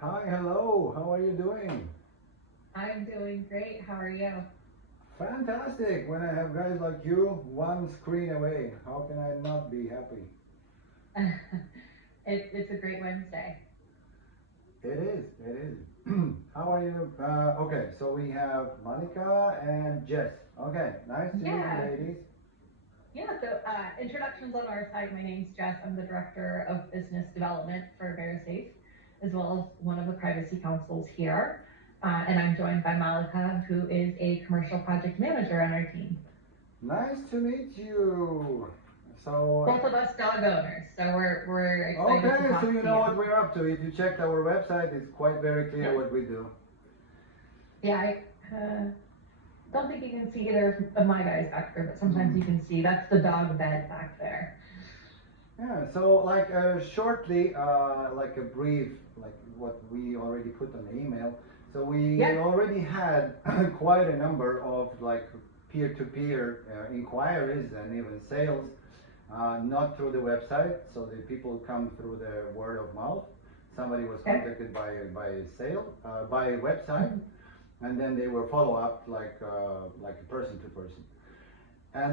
Hi, hello. How are you doing? I'm doing great. How are you? Fantastic. When I have guys like you one screen away, how can I not be happy? It's a great Wednesday. It is. It is. How are you? Okay, so we have Monica and Jess. Okay, nice to meet you, Yeah, ladies. yeah. Introductions on our side. My name's Jess. I'm the Director of Business Development for VeriSafe, as well as one of the privacy counsels here. And I'm joined by Malika, who is a commercial project manager on our team. Nice to meet you. So, Both of us dog owners, so we're excited to okay, so talk you to know you. what we're up to. If you checked our website, it's quite very clear Yes. what we do. Yeah, I don't think you can see either of my guys back there, but sometimes you can see that's the dog bed back there. Yeah, so like shortly, like a brief, like what we already put on the email. So we Yeah. already had quite a number of like peer-to-peer inquiries and even sales, not through the website. So the people come through the word of mouth. Somebody was Okay. contacted by a sale, by a website, Mhm. and then they were follow up like person to person.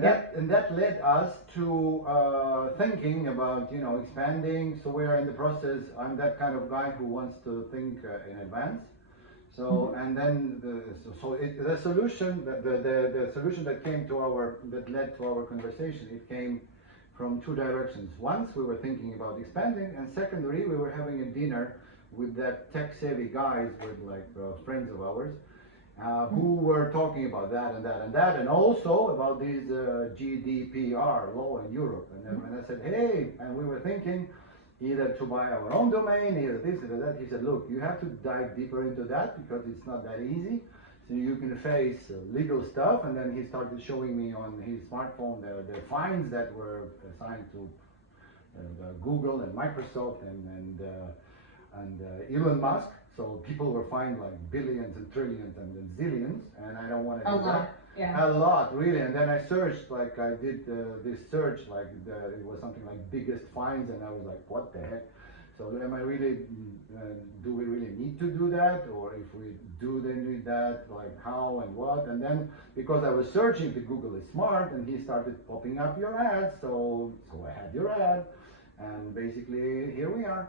Yep. And that led us to thinking about expanding. So we are in the process. I'm that kind of guy who wants to think in advance. So Mhm. and then the solution the solution that came to our that led to our conversation, it came from two directions. Once we were thinking about expanding, and secondary we were having a dinner with that tech savvy guys with like friends of ours who Mhm. were talking about that and that and that, and also about this GDPR law in Europe. And then Mhm. when I said, hey, and we were thinking either to buy our own domain, either this, either that, he said, look, you have to dive deeper into that because it's not that easy. So you can face legal stuff. And then he started showing me on his smartphone the fines that were assigned to Google and Microsoft and Elon Musk. So people were fined like billions and trillions and then zillions, and I don't want to A do that. lot. Yeah. A lot, really. And then I searched, like I did this search, like it was something like biggest fines, and I was like, what the heck? So am I really? Do we really need to do that, or if we do, then need that, like how and what? And then because I was searching, the Google is smart, and he started popping up your ads. So I had your ad, and basically here we are.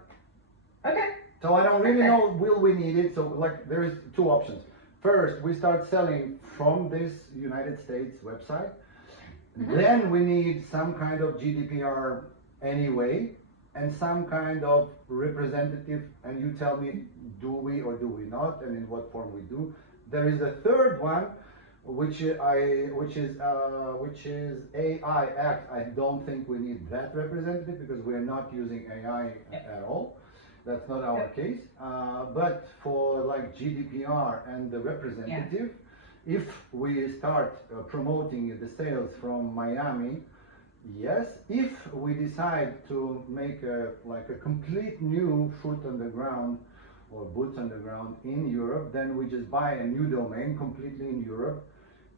Okay. So I don't really Perfect. know, will we need it? So like there is two options. First, we start selling from this United States website. Mhm. Then we need some kind of GDPR anyway, and some kind of representative. And you tell me, do we or do we not, and in what form we do. There is a third one, which is AI Act. I don't think we need that representative because we are not using AI Yep. at all. That's not our Yep. case. But for like GDPR and the Yeah. representative, if we start promoting the sales from Miami, yes. If we decide to make like a complete new foot on the ground or boots on the ground in Europe, then we just buy a new domain completely in Europe,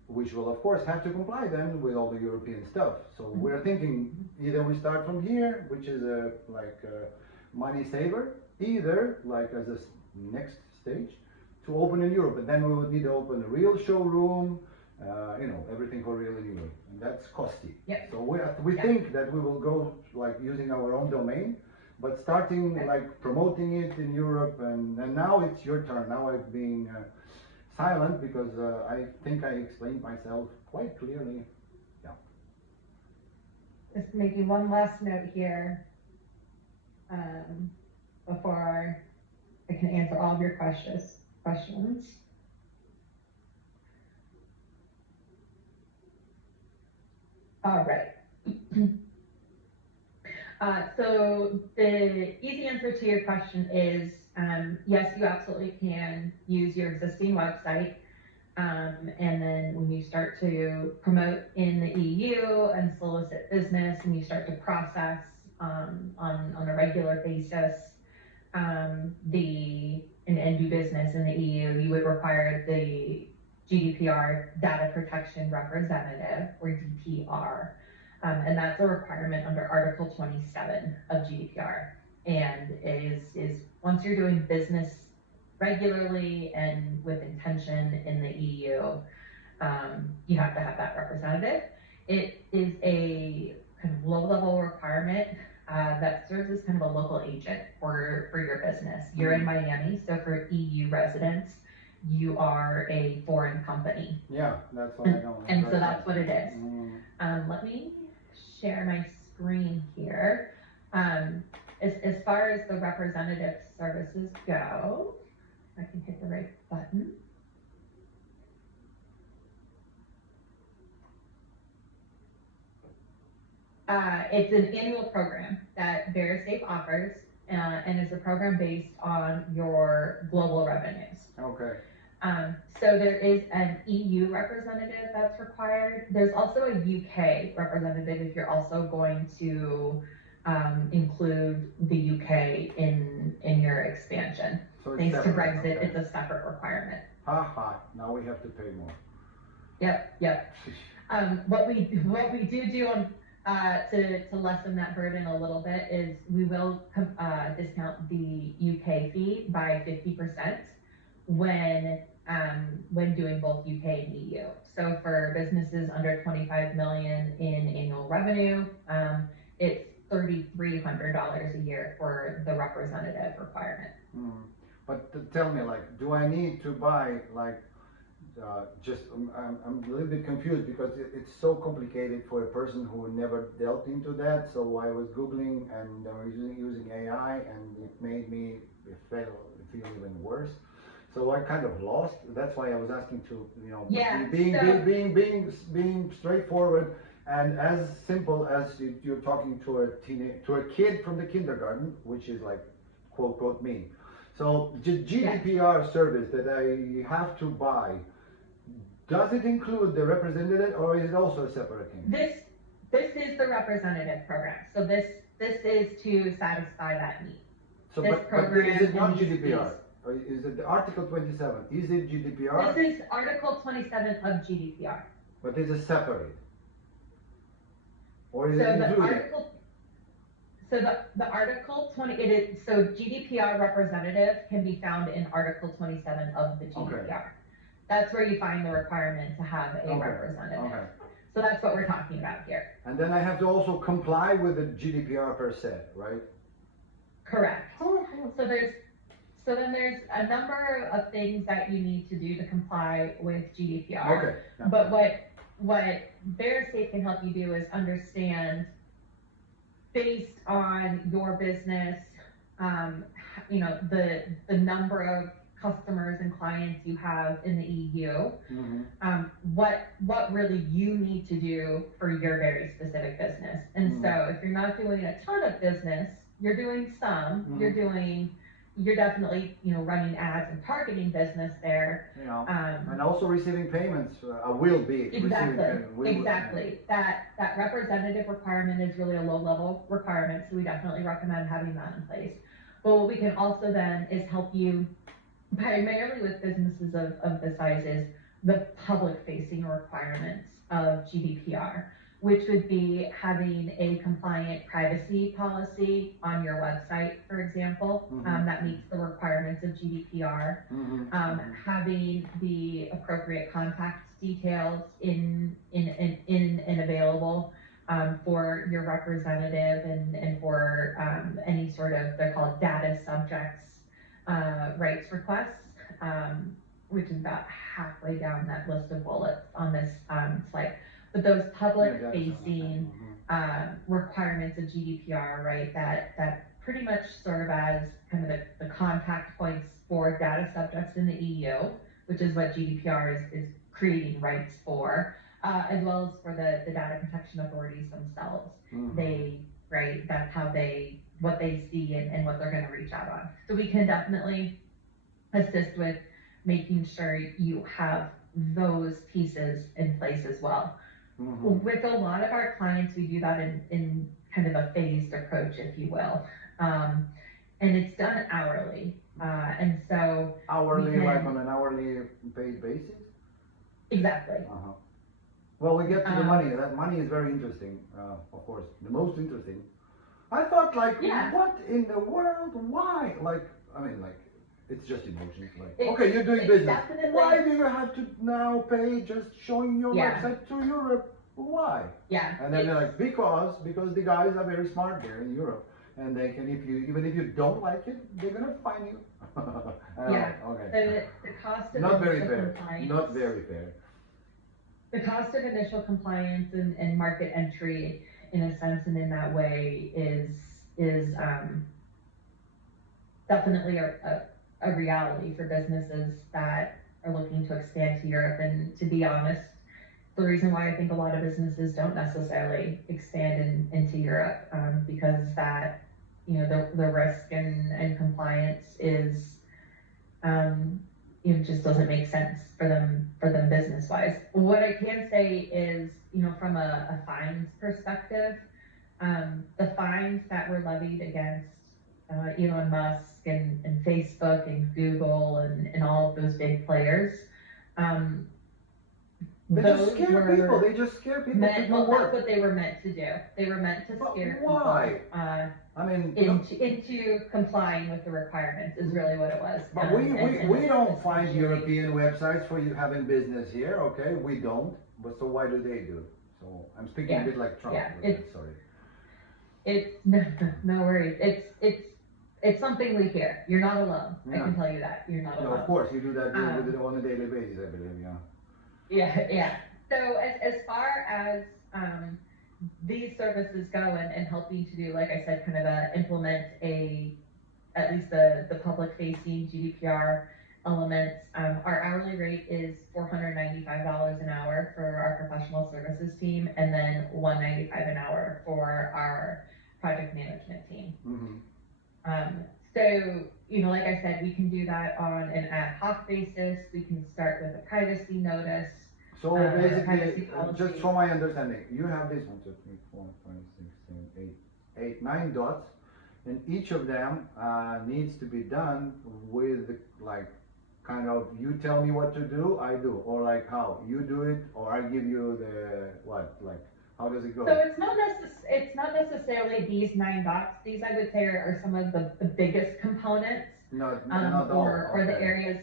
which will of course have to comply then with all the European stuff. So Mhm. we're thinking either we start from here, which is a like a money saver, either like as a next stage to open in Europe, but then we would need to open a real showroom, everything for real in Europe, and that's costly. Yep. So we Yep. think that we will go like using our own domain, but starting Okay. like promoting it in Europe, and now it's your turn. Now I've been silent because I think I explained myself quite clearly. Yeah. Just making one last note here um, before I can answer all of your questions. All right. So the easy answer to your question is yes, you absolutely can use your existing website. And then when you start to promote in the EU and solicit business and you start to process on a regular basis and do business in the EU, you would require the GDPR data protection representative or DPR. And that's a requirement under Article 27 of GDPR. And is once you're doing business regularly and with intention in the EU, you have to have that representative. It is a kind of low-level requirement that serves as kind of a local agent for your business. You're in Miami, so for EU residents, you are a foreign company. Yeah, that's what I know. And so that's what it is. Let me share my screen here. As far as the representative services go, I can hit the right button. It's an annual program that VeriSafe offers, and is a program based on your global revenues. Okay. So there is an EU representative that's required. There's also a UK representative if you're also going to include the UK in your expansion. So Thanks to separate, Brexit, okay. it's a separate requirement. Now we have to pay more. Yep. What we do on to lessen that burden a little bit is we will discount the UK fee by 50% when doing both UK and EU. So for businesses under 25 million in annual revenue, it's $3,300 a year for the representative requirement. But tell me, like, do I need to buy, like, I'm a little bit confused because it's so complicated for a person who never delved into that. So I was Googling and I was using AI, and it made me feel even worse. So I kind of lost. That's why I was asking to, being straightforward and as simple as you're talking to a kid from the kindergarten, which is like quote quote me. So GDPR service that I have to buy, does it include the representative, or is it also a separate thing? This is the representative program. So this is to satisfy that need. So, but is it not GDPR? Or is it Article 27? Is it GDPR? This is Article 27 of GDPR. But is it separate? Or is it included? The Article 20, it is, so GDPR representative can be found in Article 27 of the GDPR. Okay. That's where you find the requirement to have a representative. Okay. So that's what we're talking about here. And then I have to also comply with the GDPR per se, right? Correct. So then there's a number of things that you need to do to comply with GDPR. Okay. Yeah. But what VeriSafe can help you do is understand, based on your business, the number of customers and clients you have in the EU, what really you need to do for your very specific business. And so if you're not doing a ton of business, you're doing some, you're definitely, running ads and targeting business there. And also receiving payments. I will be exactly, receiving exactly. That representative requirement is really a low-level requirement, so we definitely recommend having that in place. But what we can also then is help you, primarily with businesses of the sizes, the public-facing requirements of GDPR, which would be having a compliant privacy policy on your website, for example, that meets the requirements of GDPR, having the appropriate contact details in and available for your representative and for any sort of, they're called data subjects rights requests, which is about halfway down that list of bullets on this slide. But those public-facing requirements of GDPR, right, that pretty much serve as kind of the contact points for data subjects in the EU, which is what GDPR is creating rights for, as well as for the data protection authorities themselves. That's how what they see and what they're going to reach out on. So we can definitely assist with making sure you have those pieces in place as well. With a lot of our clients, we do that in kind of a phased approach, if you will. And it's done hourly. And so hourly, like on an hourly paid basis? Exactly. Well, we get to the money. That money is very interesting, of course, the most interesting. I thought, like, what in the world? Why? Like, I mean, like, It's just emotions. Like, It's- okay, you're doing it's business. definitely- Why do you have to now pay just showing your Yeah. website to Europe? Why? Yeah. And then they're like, because the guys are very smart there in Europe, and they can, even if you don't like it, they're gonna fine you. And I'm Yeah. like, okay. The cost of Not very initial fair. compliance. Not very fair. The cost of initial compliance and market entry, in a sense and in that way, is definitely a reality for businesses that are looking to expand to Europe. And to be honest, the reason why I think a lot of businesses don't necessarily expand into Europe, because that, you know, the risk and compliance is, just doesn't make sense for them business wise. What I can say is, from a fines perspective, the fines that were levied against Elon Musk and Facebook and Google and all of those big players, They just those scare were people. They just scare people to do well, work. that's what they were meant to do. They were meant to But scare why? people I mean, into complying with the requirements is really what it was. but we don't find European websites for you having business here, okay? We don't. But so why do they do? So I'm speaking a bit like Trump. Yeah, Sorry. It's no worries. It's something we hear. You're not alone. I can tell you that. You're not No, alone. of course, you do that on a daily basis, I believe, yeah. Yeah. So as far as these services go and helping to do, like I said, kind of implement at least the public facing GDPR elements, our hourly rate is $495 an hour for our professional services team, and then $195 an hour for our project management team. Mm-hmm. So, like I said, we can do that on an ad hoc basis. We can start with a privacy notice. So basically, just from my understanding, you have this 1, 2, 3, 4, 5, 6, 7, 8, 9 dots, and each of them needs to be done with like kind of you tell me what to do, I do, or like how you do it, or I give you the what, like how does it go? So it's not necessarily these 9 dots. These I would say are some of the biggest components. Not or the areas,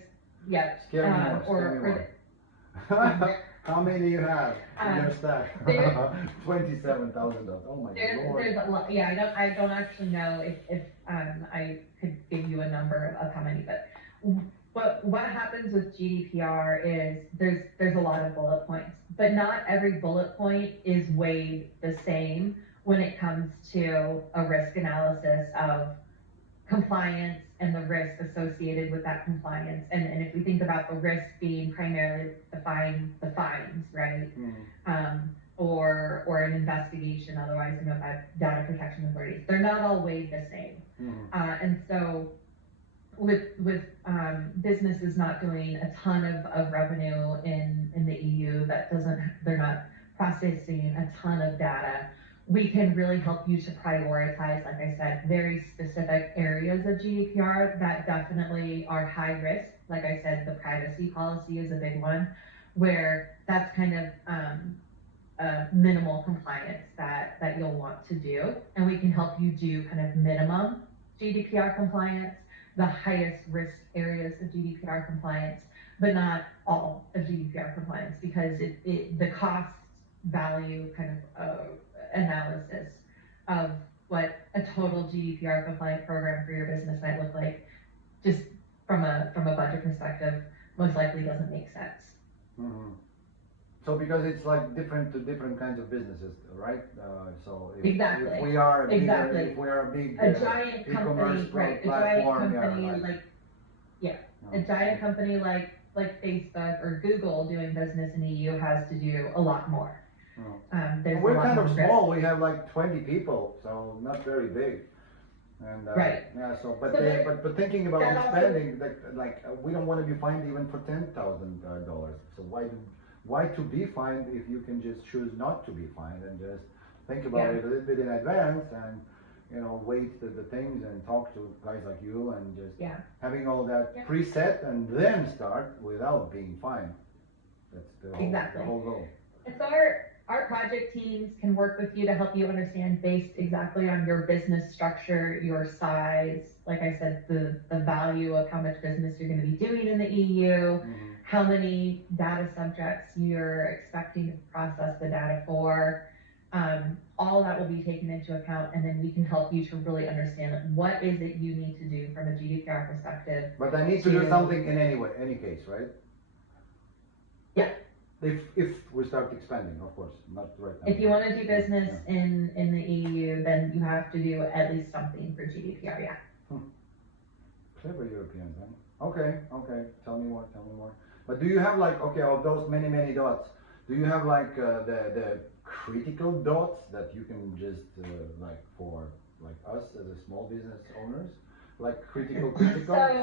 yeah. Scare me more. Scare me more. How many you have in your stack? 27,000 dollars. Oh my lord. There's a lot. Yeah, I don't actually know if I could give you a number of how many, but what happens with GDPR is there's a lot of bullet points, but not every bullet point is weighed the same when it comes to a risk analysis of compliance and the risk associated with that compliance. And if we think about the risk being primarily the fines, right? Mm-hmm. Or an investigation, otherwise, by data protection authorities. They're not all weighed the same. Mm-hmm. And so with businesses not doing a ton of revenue in the EU, they're not processing a ton of data, we can really help you to prioritize, like I said, very specific areas of GDPR that definitely are high risk. Like I said, the privacy policy is a big one, where that's kind of minimal compliance that you'll want to do. And we can help you do kind of minimum GDPR compliance, the highest risk areas of GDPR compliance, but not all of GDPR compliance, because the cost value kind of analysis of what a total GDPR compliant program for your business might look like, just from a budget perspective, most likely doesn't make sense. Mm-hmm. So because it's like different to different kinds of businesses, right? So Exactly. If we are a big giant company, right? A giant company a giant company like Facebook or Google doing business in the EU has to do a lot more. We're kind of small. We have like 20 people, so not very big. And right. Yeah. So, but thinking about spending, like we don't want to be fined even for $10,000. So why to be fined if you can just choose not to be fined and just think about it a little bit in advance and wait the things and talk to guys like you and just having all that preset and then start without being fined. That's the whole goal. our project teams can work with you to help you understand based exactly on your business structure, your size, like I said, the value of how much business you're going to be doing in the EU, how many data subjects you're expecting to process the data for. All that will be taken into account, and then we can help you to really understand what is it you need to do from a GDPR perspective. But I need to do something in any case, right? Yeah. If we start expanding, of course, not right now. If you want to do business in the EU, then you have to do at least something for GDPR, yeah. Clever Europeans, huh? Okay, tell me more. But do you have like, okay, of those many dots, do you have like the critical dots that you can just like for like us as a small business owners? Like critical,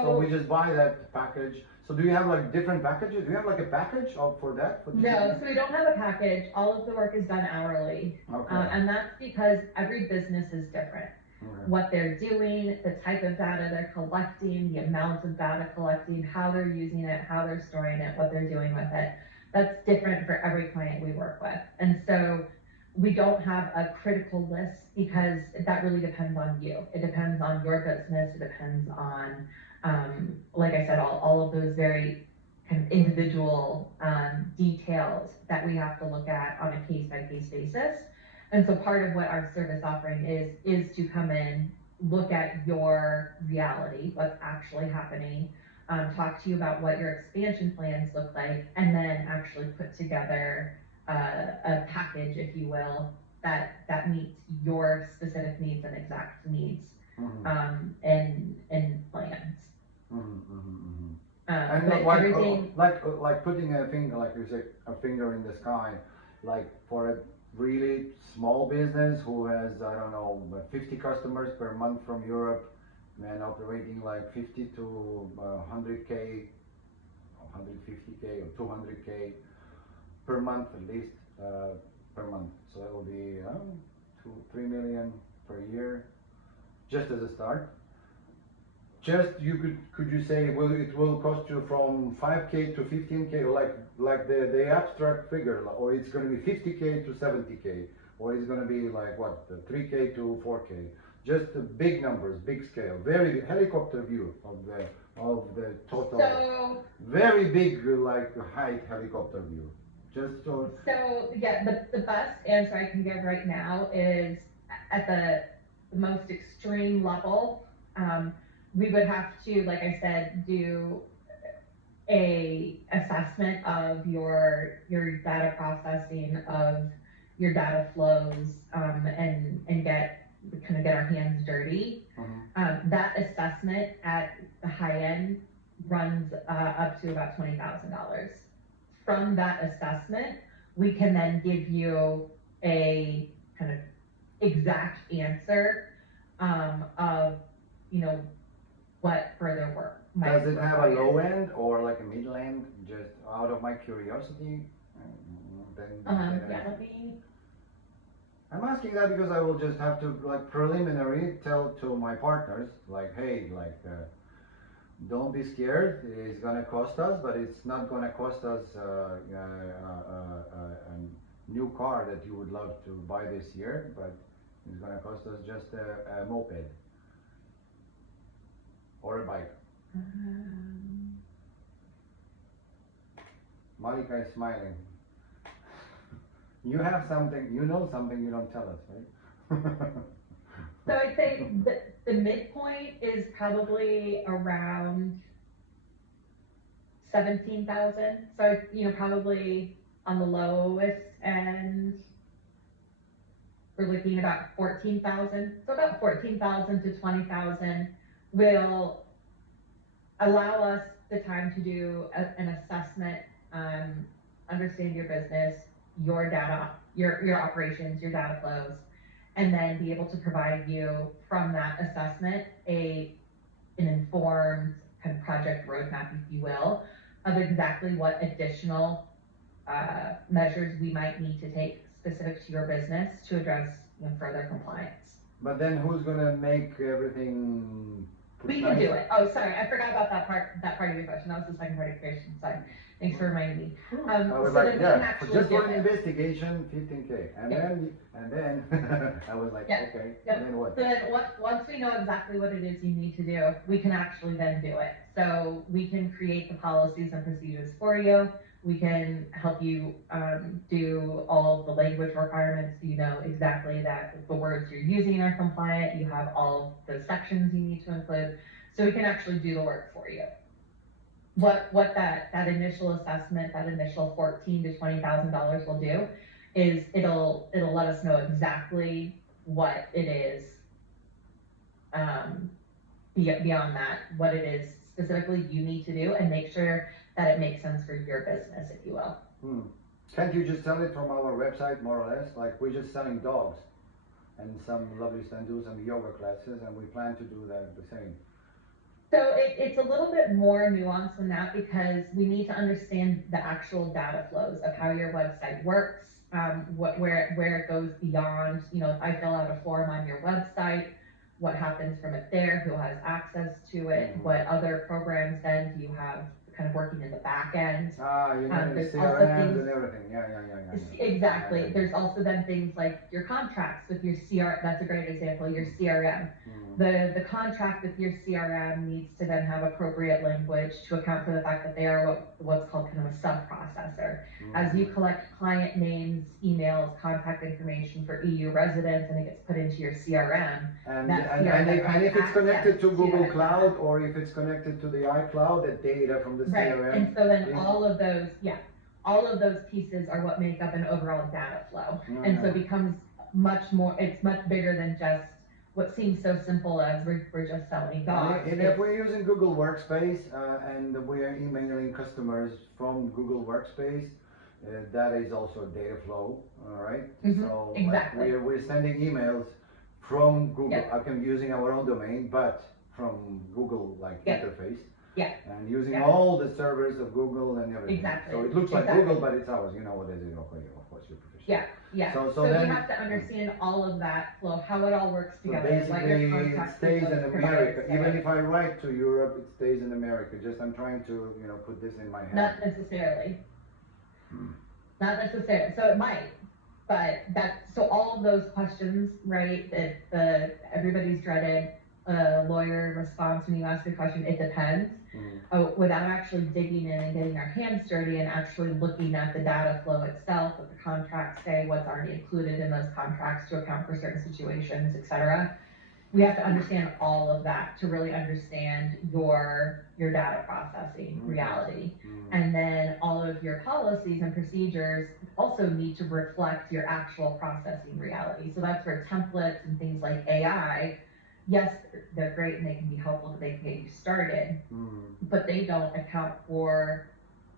so we just buy that package. So do you have like different packages? Do you have like a package for that? No, so we don't have a package. All of the work is done hourly. Okay. And that's because every business is different. Okay. What they're doing, the type of data they're collecting, the amount of data collecting, how they're using it, how they're storing it, what they're doing with it. That's different for every client we work with. And so we don't have a critical list because that really depends on you. It depends on your business. It depends on, like I said, all of those very kind of individual details that we have to look at on a case-by-case basis. And so part of what our service offering is to come in, look at your reality, what's actually happening, talk to you about what your expansion plans look like, and then actually put together a package, if you will, that meets your specific needs and exact needs, and plans. And but like, everything, like putting a finger, like you say, a finger in the sky, like for a really small business who has, I don't know, 50 customers per month from Europe and operating like 50 to 100K, 150K or 200K per month at least, per month. So that will be 2-3 million per year, just as a start. Just could you say, well, it will cost you from 5K to 15K, or like the abstract figure, or it's going to be 50K to 70K, or it's going to be like what, 3K to 4K? Just the big numbers, big scale, very helicopter view of the total. so very big, like height helicopter view. Just so yeah, the best answer I can give right now is at the most extreme level. We would have to, like I said, do a assessment of your data processing, of your data flows, and get our hands dirty. That assessment at the high end runs up to about $20,000. From that assessment, we can then give you a kind of exact answer of, what further work might does it have a require. low end or like a middle end? Just out of my curiosity. Let me. I'm asking that because I will just have to like preliminary tell to my partners like, hey, like don't be scared. It's gonna cost us, but it's not gonna cost us a new car that you would love to buy this year, but it's gonna cost us just a moped or a bike. Malika is smiling. You have something, you know something you don't tell us, right? So I'd say the midpoint is probably around 17,000. So, probably on the lowest end, we're looking about 14,000. So about 14,000 to 20,000 will allow us the time to do an assessment, understand your business, your data, your operations, your data flows, and then be able to provide you from that assessment an informed kind of project roadmap, if you will, of exactly what additional measures we might need to take specific to your business to address further compliance. But then who's gonna make everything? We can do it. Oh, sorry, I forgot about that part of your question. That was the second part of your question. Sorry. Thanks for reminding me. I was So like, then we can yeah, actually just for do an it. investigation, 15K. And then I was like, Yeah. okay, Yeah. and then what? So then once we know exactly what it is you need to do, we can actually then do it. So we can create the policies and procedures for you. We can help you do all of the language requirements. You know exactly that the words you're using are compliant. You have all of the sections you need to include. So we can actually do the work for you. What that initial assessment, that initial $14,000 to $20,000 will do is it'll let us know exactly what it is, beyond that, what it is specifically you need to do, and make sure that it makes sense for your business, if you will. Can't you just sell it from our website, more or less? Like, we're just selling dogs and some lovely and do some yoga classes, and we plan to do that the same. So it's a little bit more nuanced than that, because we need to understand the actual data flows of how your website works, where it goes beyond, you know, if I fill out a form on your website, what happens from it there, who has access to it, what other programs then do you have kind of working in the back end. You know, the CRMs and everything. Yeah. Exactly. There's also then things like your contracts with your that's a great example, your CRM. The contract with your CRM needs to then have appropriate language to account for the fact that they are what's called kind of a sub-processor. As you collect client names, emails, contact information for EU residents, and it gets put into your CRM. And if it's connected to Google Cloud, or if it's connected to the iCloud, the data from the CRM. Right, and so then all of those pieces are what make up an overall data flow. And so it becomes it's much bigger than just what seems so simple as we're just selling dogs. And if we're using Google Workspace and we're emailing customers from Google Workspace, that is also data flow, all right? So exactly. Like we're sending emails from Google. I'm using our own domain, but from Google interface. Yeah. And using all the servers of Google and everything. Exactly. So it looks like Google, but it's ours. You know what it is, of course, you're professional. Yeah. So then, we have to understand all of that flow, how it all works So together. basically, it stays in America. Even if I write to Europe, it stays in America. Just I'm trying to, put this in my head. Not necessarily. Not necessarily. So it might, but so all of those questions, right? That everybody's dreaded. A lawyer response when you ask a question, it depends. Without actually digging in and getting our hands dirty and actually looking at the data flow itself, what the contracts say, what's already included in those contracts to account for certain situations, etc. We have to understand all of that to really understand your data processing reality. And then all of your policies and procedures also need to reflect your actual processing reality. So that's where templates and things like AI, yes, they're great and they can be helpful, they can get you started, but they don't account for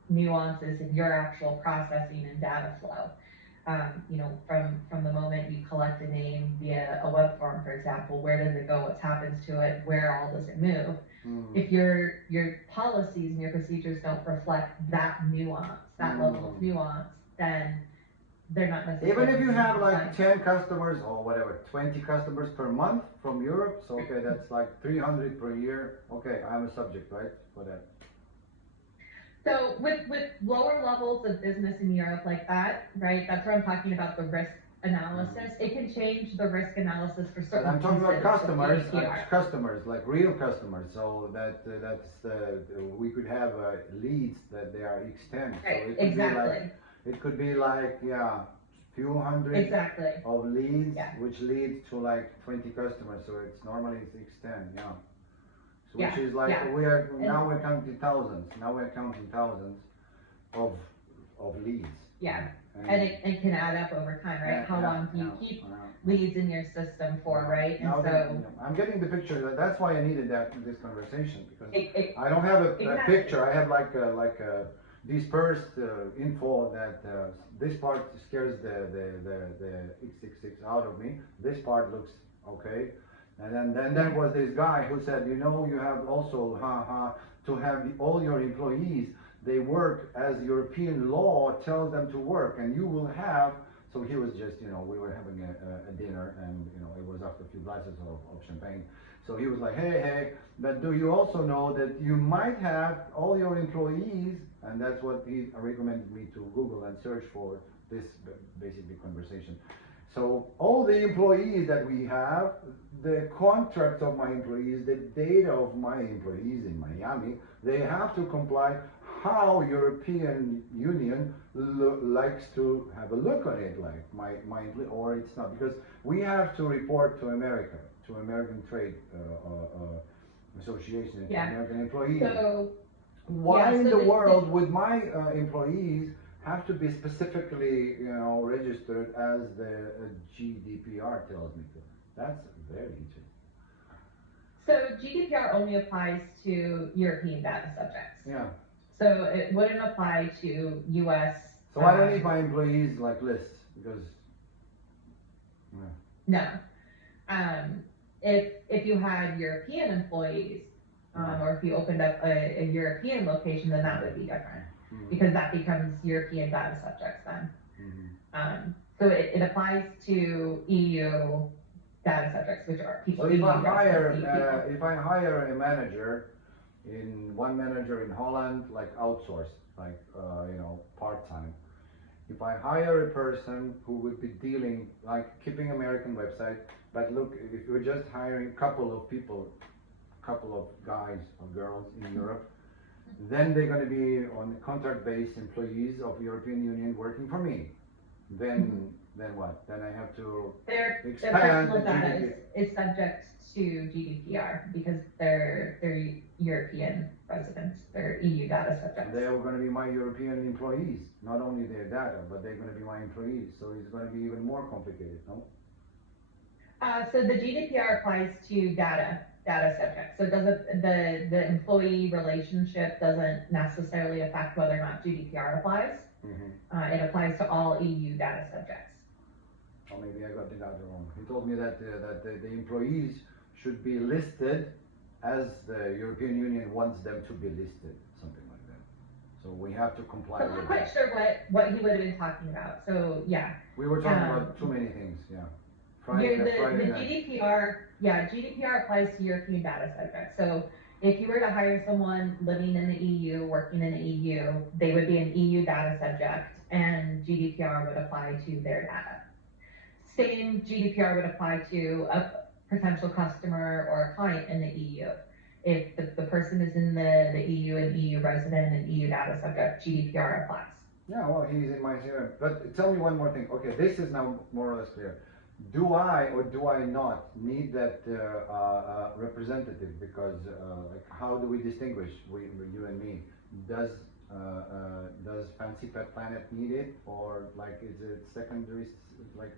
nuances in your actual processing and data flow. From the moment you collect a name via a web form, for example, where does it go? What happens to it? Where all does it move? If your policies and your procedures don't reflect that nuance, that level of nuance, then they're not necessarily. Even if you have like 10 customers or whatever, 20 customers per month from Europe, so okay, that's like 300 per year. Okay, I'm a subject, right, for that. So with lower levels of business in Europe like that, right, that's where I'm talking about the risk analysis. It can change the risk analysis for certain. And I'm talking about customers, like real customers, so we could have leads that they are extend. Right, so exactly. It could be like, few hundred of leads, which leads to like 20 customers. So it's normally extend, So which is like now we're counting thousands. Now we're counting thousands of leads. Yeah, and it can add up over time, right? How long do you keep leads in your system for, right? And so I'm getting the picture. That's why I needed this conversation, because I don't have a picture. I have like a dispersed info that this part scares the x66 out of me. This part looks okay. And then there was this guy who said, you have also to have all your employees, they work as European law tells them to work, and you will have. So he was just, we were having a dinner, and it was after a few glasses of champagne. So he was like, hey, but do you also know that you might have all your employees, and that's what he recommended me to Google and search for this basically conversation. So all the employees that we have, the contracts of my employees, the data of my employees in Miami, they have to comply how European Union likes to have a look on it, like my or it's not, because we have to report to America, to American Trade Association, to American employees. So, why in the world would my employees have to be specifically, registered as the GDPR tells me to? That's very interesting. So GDPR only applies to European data subjects. Yeah. So it wouldn't apply to US. So I don't need my employees like lists because. No. If you had European employees, or if you opened up a European location, then that would be different, because that becomes European data subjects then. So it applies to EU data subjects, which are people. So if I hire a manager, one manager in Holland, like outsourced, like part-time. If I hire a person who would be dealing, like keeping American website, but look, if you're just hiring a couple of people, couple of guys or girls in Europe, then they're going to be on contract-based employees of European Union working for me. Then what? Then I have to expand the GDPR. Is subject to GDPR because they're European residents, they're EU data subjects. They are going to be my European employees, not only their data, but they're going to be my employees. So it's going to be even more complicated, no? So the GDPR applies to data subjects. So it doesn't, the employee relationship doesn't necessarily affect whether or not GDPR applies. It applies to all EU data subjects. Or maybe I got the data wrong. He told me that the employees should be listed as the European Union wants them to be listed, something like that. So we have to comply with that. I'm not quite sure what he would have been talking about. So yeah. We were talking about too many things, yeah. GDPR applies to European data subjects. So if you were to hire someone living in the EU, working in the EU, they would be an EU data subject, and GDPR would apply to their data. Same GDPR would apply to a potential customer or a client in the EU. If the person is in the EU, an EU resident, an EU data subject, GDPR applies. Yeah, well, he's in my CRM. But tell me one more thing. Okay, this is now more or less clear. Do I or do I not need that representative? Because like, how do we distinguish, you and me? Does Fancy Pet Planet need it, or like is it secondary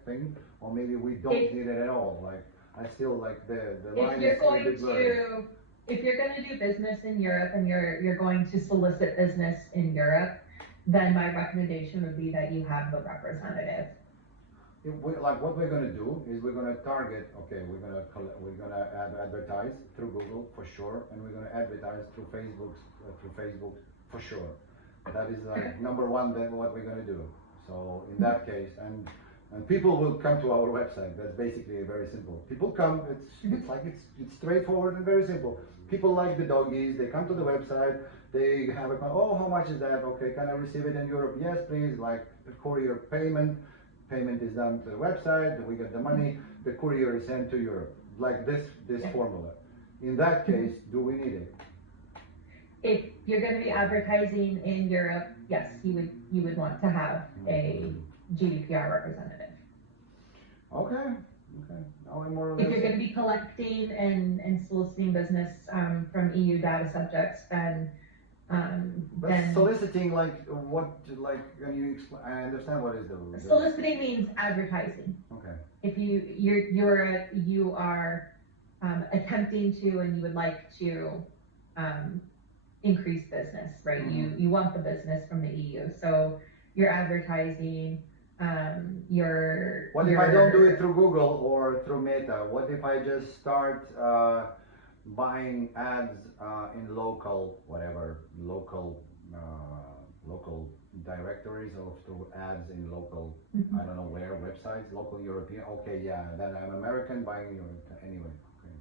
thing, or maybe we don't need it at all? Like I still like the line is a bit blurry. If you're going to do business in Europe and you're going to solicit business in Europe, then my recommendation would be that you have a representative. Like what we're going to do is we're going to target. Okay, we're going to advertise through Google for sure, and we're going to advertise through Facebook for sure. That is like number one. Then what we're going to do. So in that case, and people will come to our website. That's basically very simple. People come. It's straightforward and very simple. People like the doggies. They come to the website. They have how much is that? Okay, can I receive it in Europe? Yes, please. Like the courier payment. Payment is done to the website. We get the money. The courier is sent to Europe. Like this formula. In that case, do we need it? If you're going to be advertising in Europe, yes, you would want to have a GDPR representative. Okay. Now I'm more or less. If you're going to be collecting and soliciting business from EU data subjects, then soliciting, like what? Like, can you explain? I understand what is the. Soliciting means advertising. Okay. If you are attempting to and you would like to increase business, right? You want the business from the EU, so you're advertising. What if I don't do it through Google or through Meta? What if I just start buying ads in local directories, or through ads in local, I don't know where, websites, local European? Okay, yeah, then I'm American buying Europe anyway. Okay.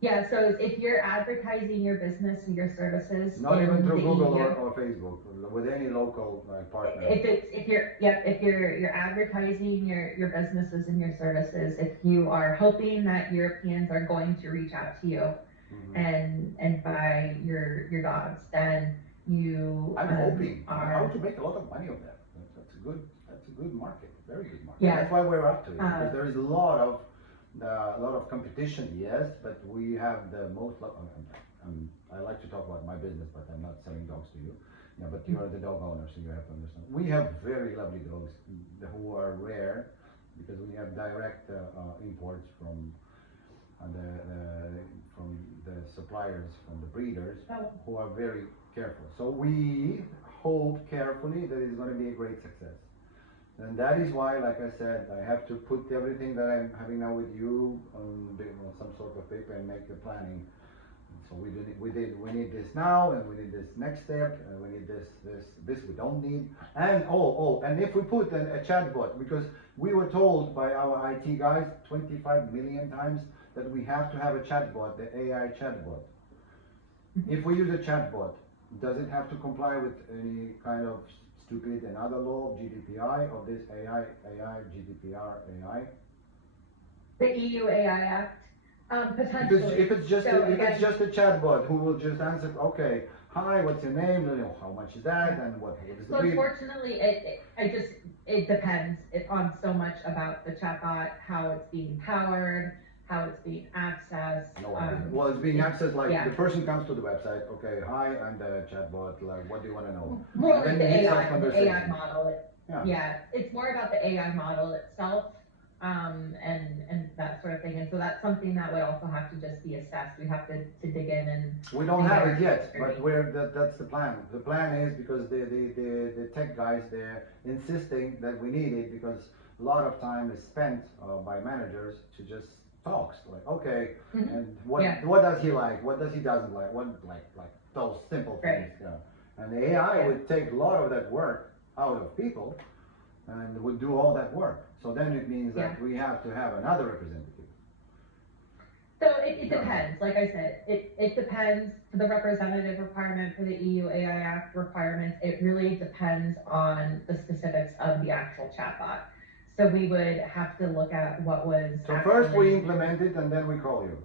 Yeah, so if you're advertising your business and your services Not even in through the Google EU, or Facebook, with any local partner. if you're advertising your businesses and your services, if you are hoping that Europeans are going to reach out to you and buy your dogs, then you I'm hoping. I are hope to make a lot of money on that. That's a good market, very good market. Yeah. That's why we're up to it, because there is a lot of competition, yes, but we have the most. I like to talk about my business, but I'm not selling dogs to you. Yeah, but you are the dog owner, so you have to understand. We have very lovely dogs who are rare because we have direct imports from from the suppliers, from the breeders, who are very careful. So we hope carefully that it's going to be a great success. And that is why, like I said, I have to put everything that I'm having now with you on some sort of paper and make the planning. So we need this now, and we need this next step, and we need this we don't need. And and if we put a chatbot, because we were told by our IT guys 25 million times that we have to have a chatbot, the AI chatbot. If we use a chatbot, does it have to comply with any kind of stupid another law, GDPR, of this GDPR, AI? the EU AI Act, potentially. If it's just a chatbot who will just answer, okay, hi, what's your name? How much is that, and what is the So breed? unfortunately, it depends on so much about the chatbot, how it's being powered, how it's being accessed. No idea. Well, it's being accessed like the person comes to the website. Okay, hi, I'm the chatbot. Like, what do you want to know? More And like then the AI model. Yeah. It's more about the AI model itself, and that sort of thing. And so that's something that would also have to just be assessed. We have to dig in and. We don't have it yet, but that's the plan. The plan is because the tech guys, they're insisting that we need it because a lot of time is spent by managers to just talks like, okay, and what does he like, what does he doesn't like, what like those simple things. Yeah. And the AI would take a lot of that work out of people and would do all that work. So then it means that we have to have another representative. So it depends. Like I said, it depends. For the representative requirement for the EU AI Act requirements, it really depends on the specifics of the actual chatbot. So we would have to look at what was. So first we implement it and then we call you.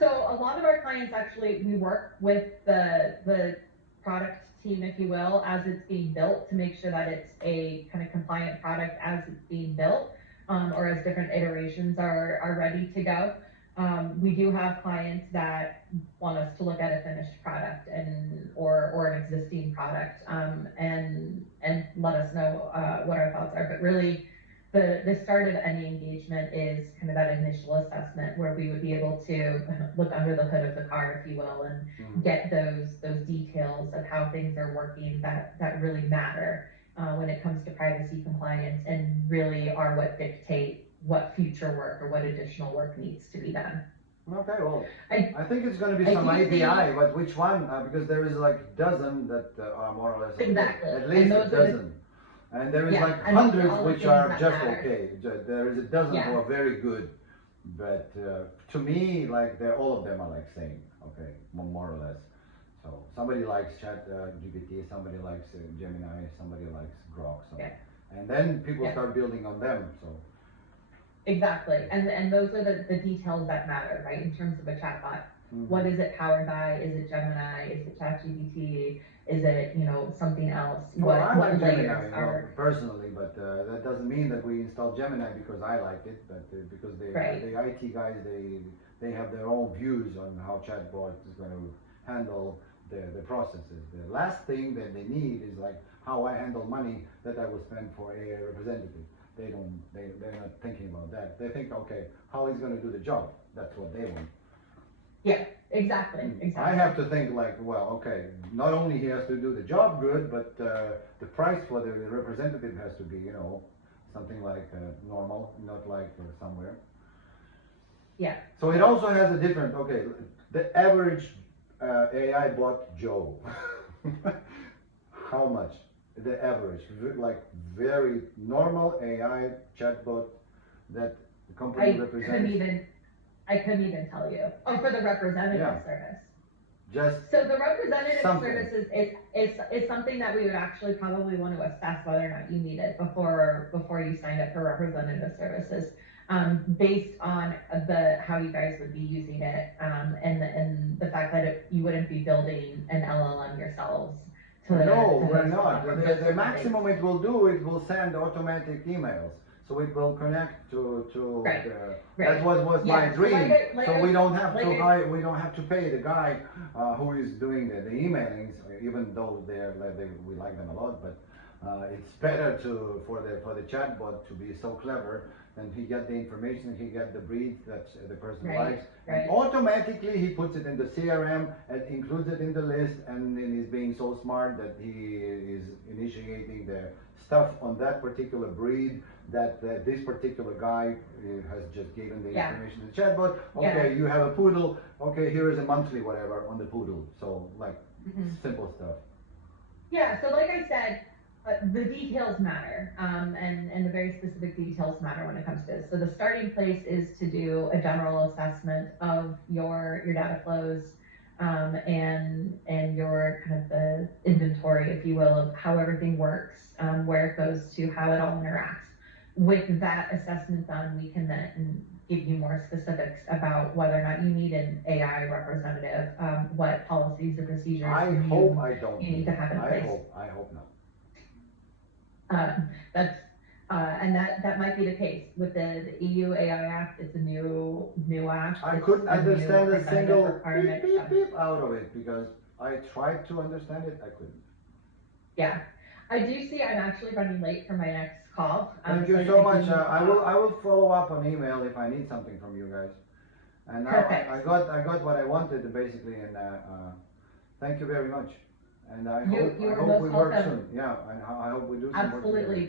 So a lot of our clients actually, we work with the product team, if you will, as it's being built to make sure that it's a kind of compliant product as it's being built, or as different iterations are ready to go. We do have clients that want us to look at a finished product or an existing product, and let us know what our thoughts are. But really, the start of any engagement is kind of that initial assessment where we would be able to look under the hood of the car, if you will, and get those details of how things are working that really matter when it comes to privacy compliance, and really are what dictate what future work or what additional work needs to be done. Okay, well, I think it's going to be some API, but which one? Because there is like a dozen that are more or less exactly. At least a dozen. And there is like hundreds which are just okay. There is a dozen who are very good, but to me, like all of them are like same, okay, more or less. So somebody likes Chat GPT, somebody likes Gemini, somebody likes Grok, and then people start building on them. So. Exactly, and those are the details that matter, right? In terms of a chatbot, what is it powered by? Is it Gemini? Is it ChatGPT? Is it something else? Well, I like Gemini personally, but that doesn't mean that we install Gemini because I like it, but because the IT guys they have their own views on how chatbot is going to handle the processes. The last thing that they need is like how I handle money that I will spend for a representative. They're not thinking about that. They think, okay, how he's going to do the job. That's what they want. Yeah, exactly. I have to think like, well, okay, not only he has to do the job good, but the price for the representative has to be, something like normal, not like somewhere. Yeah. So it also has a different, okay, the average AI bot Joe, how much? The average, like very normal AI chatbot that the company represents. I couldn't even tell you. Oh, for the representative Yeah. service. Just So the representative something. services is something that we would actually probably want to assess whether or not you need it before you signed up for representative services, based on how you guys would be using it, and the fact that you wouldn't be building an LLM yourselves. No, we're host not. them. The maximum it will do, it will send automatic emails. So it will connect to Right, the, right. that was Yeah, my so dream. So we don't have like to I- buy, we don't have to pay the guy who is doing the emailings, even though we like them a lot, but it's better for the chatbot to be so clever, and he get the information, he get the breed that the person Right, likes, right. and automatically he puts it in the CRM and includes it in the list, and then he's being so smart that he is initiating the stuff on that particular breed that this particular guy has just given the Yeah. information to the chatbot. Yeah. Okay, you have a poodle. Okay, here is a monthly whatever on the poodle. So like Mhm. simple stuff. Yeah, so like I said, the details matter, and the very specific details matter when it comes to this. So the starting place is to do a general assessment of your data flows, and your kind of the inventory, if you will, of how everything works, where it goes to, how it all interacts. With that assessment done, we can then give you more specifics about whether or not you need an AI representative, what policies or procedures I you hope I don't. you need to have in place. I hope not. That's and that might be the case with the EU AI Act. It's a new act. I It's couldn't a new understand a preventative single beep requirement. beep beep out of it because I tried to understand it. I couldn't. Yeah, I do see I'm actually running late for my next call. Thank you I so do much. need to I hop. will follow up on email if I need something from you guys. And now Perfect. I got what I wanted basically, and thank you very much. And I You hope are most we work welcome. soon. Yeah, and I hope we do some work together. Absolutely.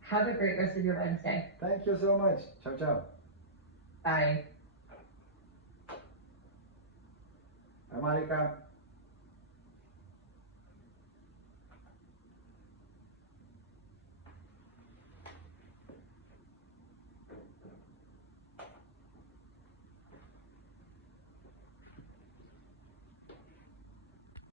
Have a great rest of your Wednesday. Thank you so much. Ciao ciao. Bye. Bye, Marika.